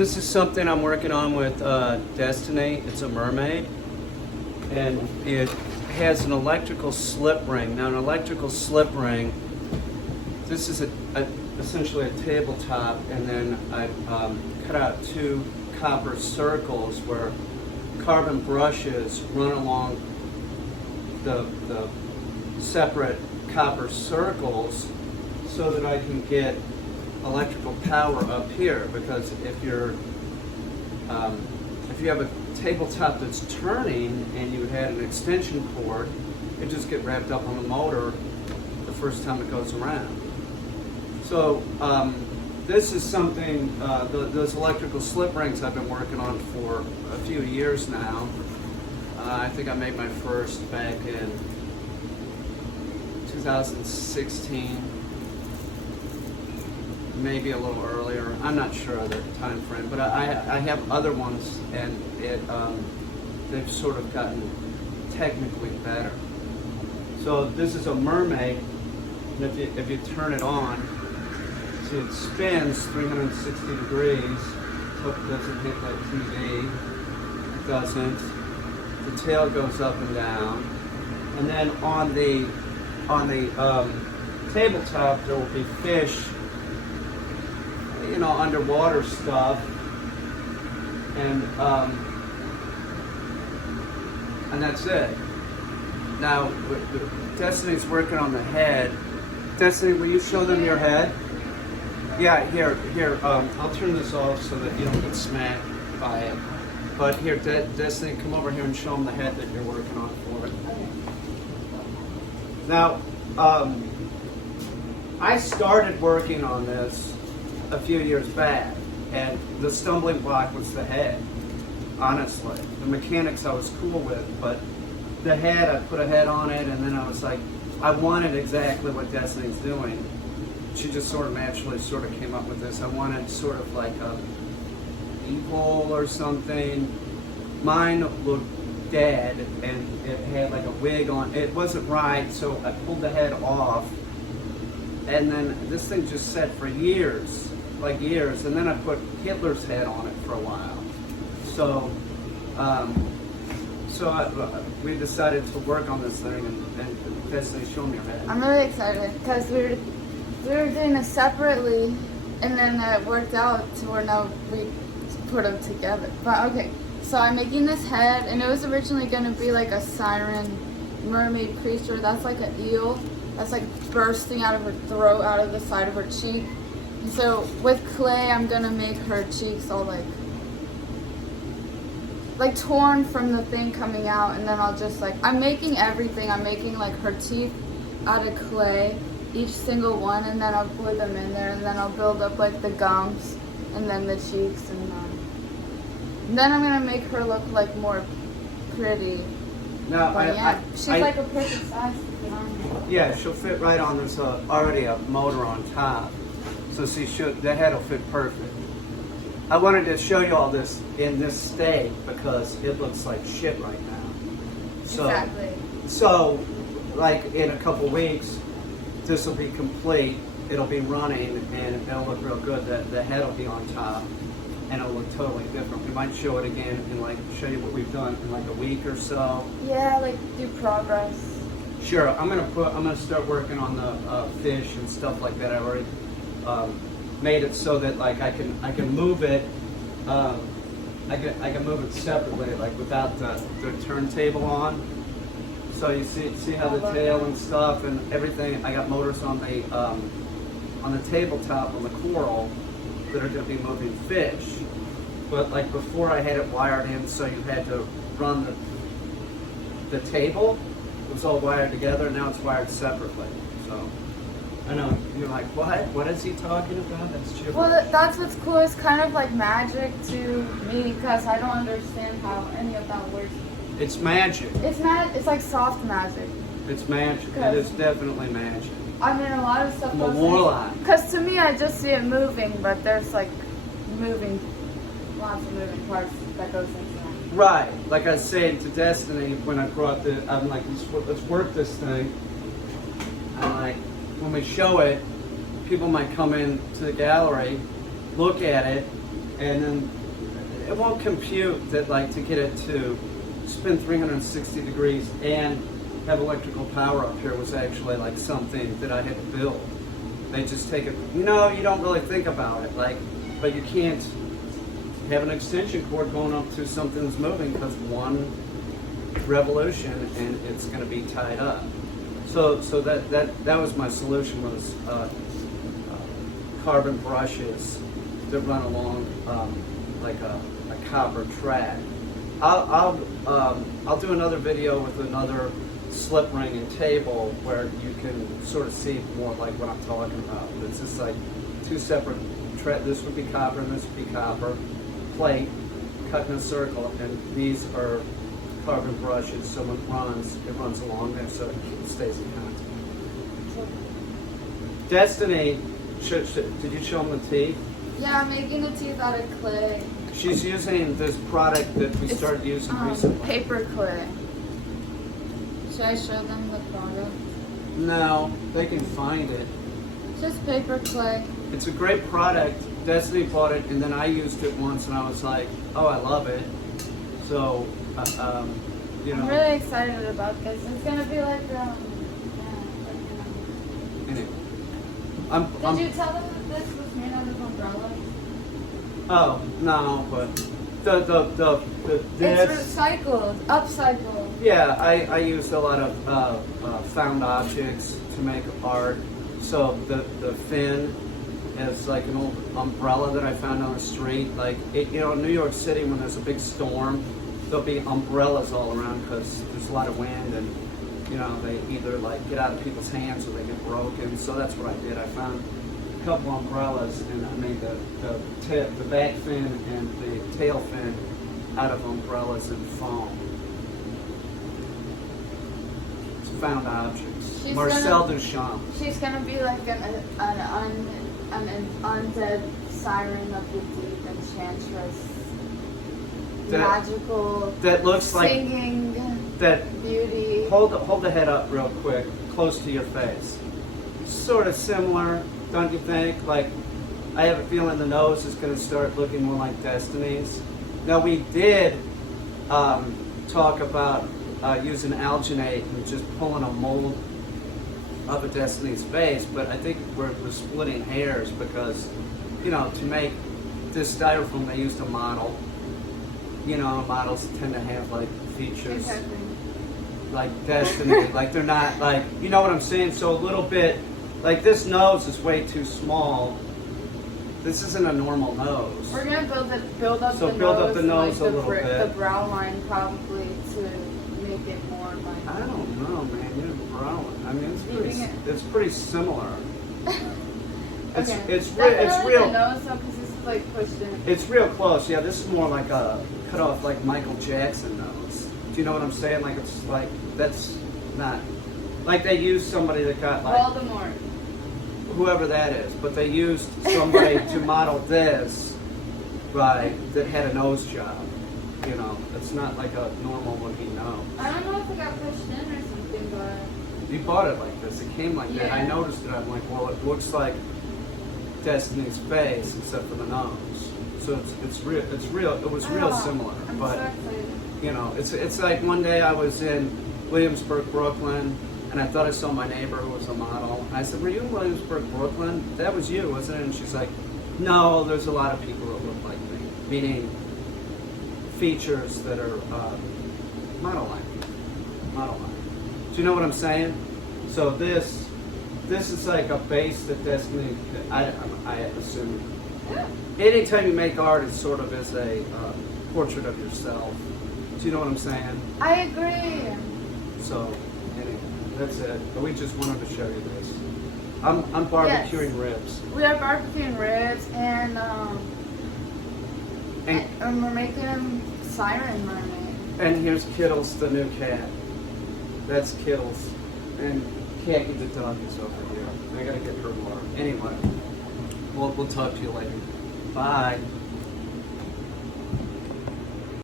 This is something I'm working on with Destiny. It's a mermaid, and it has an electrical slip ring. Now, an electrical slip ring, this is essentially a tabletop, and then I cut out two copper circles where carbon brushes run along the separate copper circles so that I can get electrical power up here, because if you have a tabletop that's turning and you had an extension cord, it just get wrapped up on the motor the first time it goes around. So this is something, those electrical slip rings I've been working on for a few years now. I think I made my first back in 2016. Maybe a little earlier. I'm not sure of the time frame, but I have other ones, and they've sort of gotten technically better. So this is a mermaid, and if you turn it on, see it spins 360 degrees. Hope it doesn't hit that TV. It doesn't. The tail goes up and down, and then on the tabletop there will be fish, underwater stuff, and that's it. Now, Destiny's working on the head. Destiny, will you show them your head? Yeah, here. I'll turn this off so that you don't get smacked by it. But here, Destiny, come over here and show them the head that you're working on for it. Now, I started working on this a few years back, and the stumbling block was the head, honestly. The mechanics I was cool with, but the head, I put a head on it, and then I was like, I wanted exactly what Destiny's doing. She just sort of naturally sort of came up with this. I wanted sort of like a eagle or something. Mine looked dead, and it had like a wig on. It wasn't right, so I pulled the head off, and then this thing just sat for years, and then I put Hitler's head on it for a while. So, we decided to work on this thing, and Destiny, show me your head. I'm really excited because we were doing it separately, and then it worked out to where now we put them together. But okay, so I'm making this head, and it was originally going to be like a siren mermaid creature. That's like an eel that's like bursting out of her throat, out of the side of her cheek. And so with clay, I'm gonna make her cheeks all like torn from the thing coming out, and then I'll just I'm making everything. I'm making like her teeth out of clay, each single one, and then I'll glue them in there, and then I'll build up like the gums, and then the cheeks, and then I'm gonna make her look like more pretty. Now, she's like a perfect size to be on here. Yeah, she'll fit right on. There's already a motor on top, so see, the head will fit perfect. I wanted to show you all this in this state because it looks like shit right now. So, exactly. So, like in a couple weeks, this will be complete. It'll be running, and it'll look real good. The head will be on top, and it'll look totally different. We might show it again and show you what we've done in like a week or so. Yeah, do progress. Sure. I'm gonna start working on the fish and stuff like that. I already made it so that I can move it. I can move it separately, without the turntable on. So you see how the tail and stuff and everything. I got motors on the tabletop on the coral that are going to be moving fish. But before, I had it wired in, so you had to run the table. It was all wired together. Now it's wired separately. So I know you're like, what? What is he talking about? That's gibberish. Well, that's what's cool. It's kind of like magic to me because I don't understand how any of that works. It's magic. It's like soft magic. It's magic. It is definitely magic. I mean, a lot of stuff. I'm a warlock. Because to me, I just see it moving, but there's lots of moving parts that goes into that. Right. Like I was saying to Destiny when I brought I'm like, let's work this thing. I'm like, when we show it, people might come in to the gallery, look at it, and then it won't compute that like to get it to spin 360 degrees and have electrical power up here was actually like something that I had to build. They just take it, you don't really think about it, like, but you can't have an extension cord going up to something that's moving because one revolution and it's going to be tied up. So that was my solution, was carbon brushes that run along like a copper track. I'll do another video with another slip ring and table where you can sort of see more like what I'm talking about. It's just like two separate this would be copper and this would be copper plate cut in a circle, and these are carbon brushes, so when it runs along there so it stays in contact. Destiny, did you show them the teeth? Yeah, I'm making the teeth out of clay. She's using this product that we started using recently. Paper clay. Should I show them the product? No, they can find it. Just paper clay. It's a great product. Destiny bought it, and then I used it once, and I was like, oh, I love it. So, I'm really excited about this. It's gonna be like, Anyway, Did you tell them that this was made out of umbrellas? Oh no, but this. It's recycled, upcycled. Yeah, I used a lot of found objects to make art. So the fin is like an old umbrella that I found on the street. Like in New York City, when there's a big storm, there'll be umbrellas all around because there's a lot of wind, and they either like get out of people's hands or they get broken. So that's what I did. I found a couple umbrellas, and I made the back fin and the tail fin out of umbrellas and foam. It's found objects. Marcel Duchamp. She's gonna be like an undead siren of the deep, enchantress, magical. That looks singing, like that beauty. Hold the head up real quick, close to your face. Sort of similar, don't you think? Like, I have a feeling the nose is going to start looking more like Destiny's. Now, we did talk about using alginate and just pulling a mold of a Destiny's face, but I think we're splitting hairs because, to make this styrofoam, they used a model. Models tend to have like features like Destiny, like they're not like, what I'm saying? So a little bit, like this nose is way too small. This isn't a normal nose. We're gonna build up the nose a little bit. The brow line probably to make it more like. I don't know, man. Your brow line. I mean, it's pretty similar. It's real. The nose though, because it's like pushed in. It's real close. Yeah, this is more like a cut off like Michael Jackson nose. Do you know what I'm saying? Like it's like that's not like they used somebody that got like Voldemort. Whoever that is, but they used somebody to model this, right? That had a nose job. It's not like a normal looking nose. I don't know if it got pushed in or something, but you bought it like this. It came like that. I noticed it. I'm like, well, it looks like Destiny's face except for the nose. So it's real. It's real. It was real similar. I'm but so excited. it's like one day I was in Williamsburg, Brooklyn, and I thought I saw my neighbor who was a model. And I said, "Were you in Williamsburg, Brooklyn? That was you, wasn't it?" And she's like, "No, there's a lot of people that look like me." Meaning features that are model-like. Do you know what I'm saying? So this is like a base that Destiny. I assume. Anytime you make art, it sort of is a portrait of yourself. Do you know what I'm saying? I agree. So, anyway, that's it. But we just wanted to show you this. I'm barbecuing ribs. We are barbecuing ribs, and we're making a siren mermaid. And here's Kittles, the new cat. That's Kittles. And Khaki the dog is over here. I gotta get her water. Anyway, we'll talk to you later. Bye.